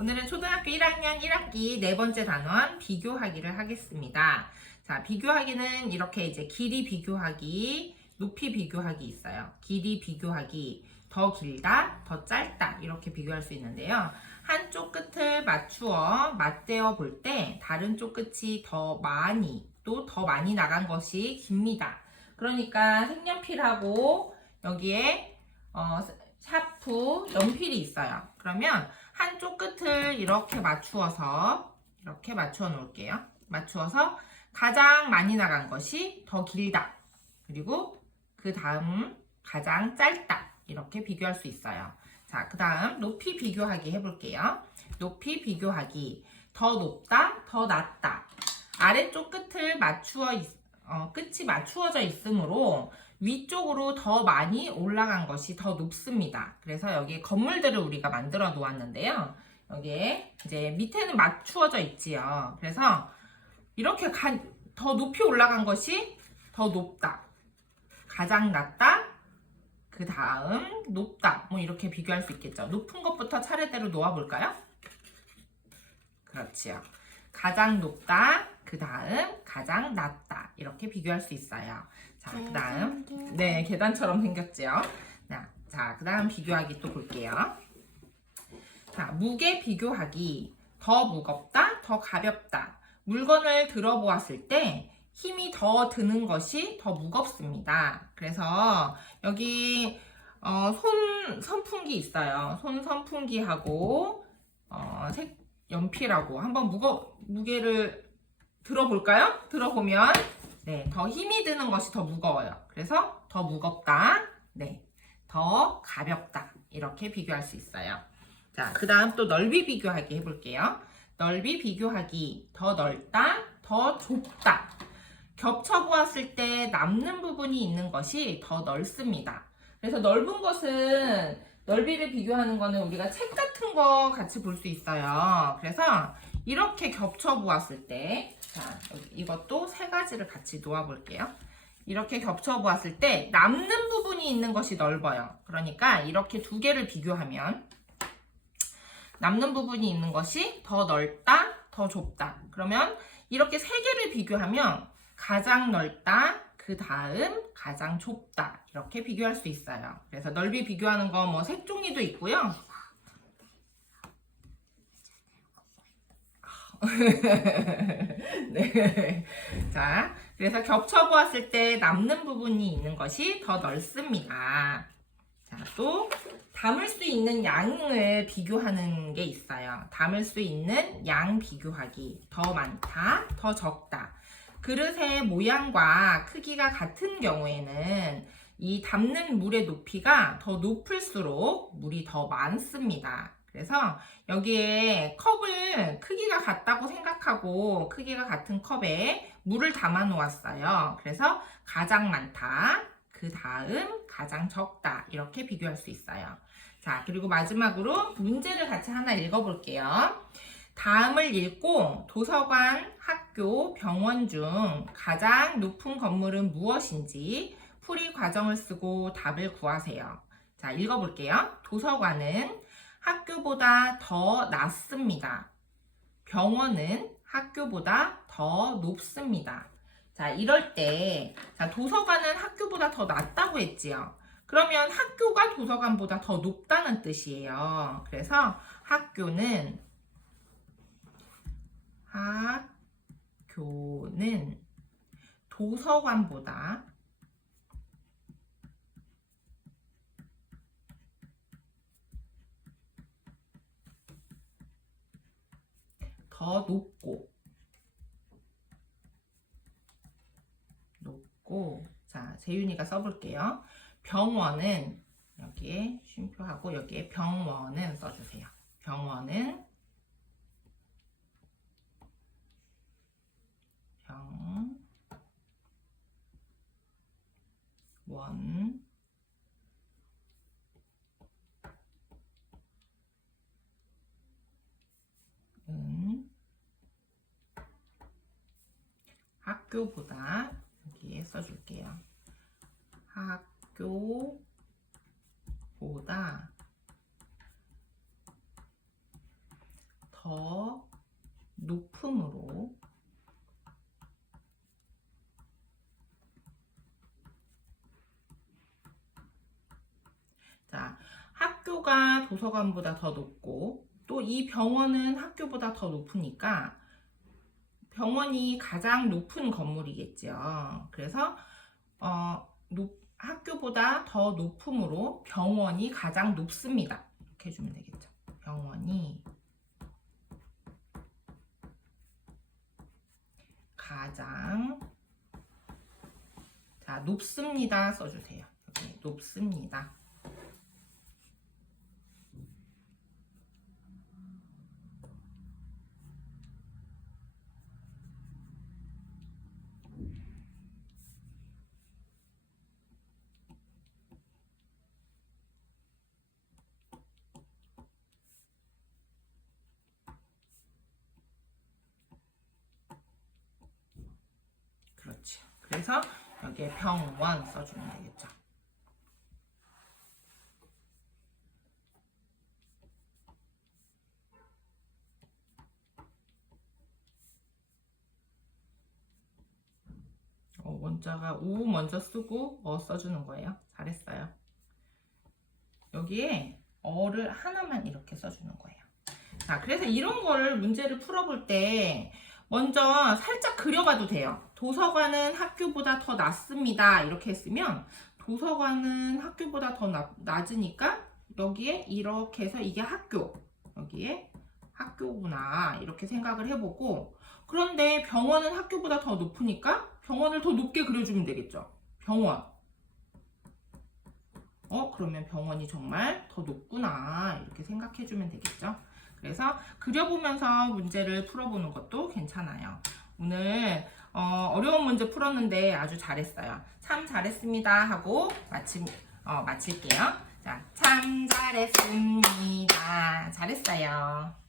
오늘은 초등학교 1학년 1학기 네 번째 단원 비교하기를 하겠습니다. 자, 비교하기는 이렇게 이제 길이 비교하기, 높이 비교하기 있어요. 길이 비교하기, 더 길다, 더 짧다 이렇게 비교할 수 있는데요. 한쪽 끝을 맞대어 볼 때 다른 쪽 끝이 더 많이 나간 것이 깁니다. 그러니까 색연필하고 여기에 샤프, 연필이 있어요. 그러면 한쪽 끝을 이렇게 맞추어 놓을게요. 맞추어서 가장 많이 나간 것이 더 길다. 그리고 그 다음 가장 짧다. 이렇게 비교할 수 있어요. 자, 그 다음 높이 비교하기 해볼게요. 높이 비교하기. 더 높다, 더 낮다. 아래쪽 끝을 끝이 맞추어져 있으므로 위쪽으로 더 많이 올라간 것이 더 높습니다. 그래서 여기에 건물들을 우리가 만들어 놓았는데요. 여기에 이제 밑에는 맞추어져 있지요. 그래서 이렇게 더 높이 올라간 것이 더 높다. 가장 낮다. 그 다음 높다. 뭐 이렇게 비교할 수 있겠죠. 높은 것부터 차례대로 놓아볼까요? 그렇지요. 가장 높다. 그 다음 가장 낮다. 이렇게 비교할 수 있어요. 자, 그 다음 네, 계단처럼 생겼죠. 자, 그 다음 비교하기 또 볼게요. 자, 무게 비교하기. 더 무겁다, 더 가볍다. 물건을 들어보았을 때 힘이 더 드는 것이 더 무겁습니다. 그래서 여기 선풍기 있어요. 손 선풍기하고 연필하고 한번 무게를 들어볼까요? 들어보면 네, 더 힘이 드는 것이 더 무거워요. 그래서 더 무겁다, 네, 더 가볍다 이렇게 비교할 수 있어요. 자, 그 다음 또 넓이 비교하기 해볼게요. 넓이 비교하기. 더 넓다, 더 좁다. 겹쳐보았을 때 남는 부분이 있는 것이 더 넓습니다. 그래서 넓은 것은 넓이를 비교하는 거는 우리가 책 같은 거 같이 볼 수 있어요. 그래서 이렇게 겹쳐보았을 때, 자, 이것도 세 가지를 같이 놓아볼게요. 이렇게 겹쳐보았을 때 남는 부분이 있는 것이 넓어요. 그러니까 이렇게 두 개를 비교하면 남는 부분이 있는 것이 더 넓다, 더 좁다. 그러면 이렇게 세 개를 비교하면 가장 넓다, 그 다음 가장 좁다. 이렇게 비교할 수 있어요. 그래서 넓이 비교하는 거 뭐 색종이도 있고요. 네. 자, 그래서 겹쳐보았을 때 남는 부분이 있는 것이 더 넓습니다. 자, 또 담을 수 있는 양을 비교하는 게 있어요. 담을 수 있는 양 비교하기. 더 많다, 더 적다. 그릇의 모양과 크기가 같은 경우에는 이 담는 물의 높이가 더 높을수록 물이 더 많습니다. 그래서 여기에 컵을 크기가 같다고 생각하고 크기가 같은 컵에 물을 담아 놓았어요. 그래서 가장 많다, 그 다음 가장 적다 이렇게 비교할 수 있어요. 자, 그리고 마지막으로 문제를 같이 하나 읽어볼게요. 다음을 읽고 도서관, 학교, 병원 중 가장 높은 건물은 무엇인지 풀이 과정을 쓰고 답을 구하세요. 자, 읽어볼게요. 도서관은 학교보다 더 낮습니다. 병원은 학교보다 더 높습니다. 자, 이럴 때, 자, 도서관은 학교보다 더 낮다고 했지요. 그러면 학교가 도서관보다 더 높다는 뜻이에요. 그래서 학교는 도서관보다 더 높고, 자, 재윤이가 써볼게요. 병원은 여기에 쉼표하고 여기에 병원은 써주세요. 병원은 학교보다 여기에 써줄게요. 학교보다 더 높음으로 자, 학교가 도서관보다 더 높고 또 이 병원은 학교보다 더 높으니까 병원이 가장 높은 건물이겠죠. 그래서 학교보다 더 높음으로 병원이 가장 높습니다. 이렇게 해주면 되겠죠. 병원이 가장 자, 높습니다 써주세요. 여기 높습니다. 그렇지. 그래서 여기에 병원 써주면 되겠죠. 원자가 우 먼저 쓰고 써주는 거예요. 잘했어요. 여기에 어를 하나만 이렇게 써주는 거예요. 자, 그래서 이런 거를 문제를 풀어볼 때 먼저 살짝 그려가도 돼요. 도서관은 학교보다 더 낮습니다. 이렇게 했으면 도서관은 학교보다 더 낮으니까 여기에 이렇게 해서 이게 학교, 여기에 학교구나 이렇게 생각을 해보고, 그런데 병원은 학교보다 더 높으니까 병원을 더 높게 그려주면 되겠죠. 병원. 그러면 병원이 정말 더 높구나 이렇게 생각해주면 되겠죠. 그래서 그려보면서 문제를 풀어보는 것도 괜찮아요. 오늘 어려운 문제 풀었는데 아주 잘했어요. 참 잘했습니다 하고 마칠게요. 자, 참 잘했습니다. 잘했어요.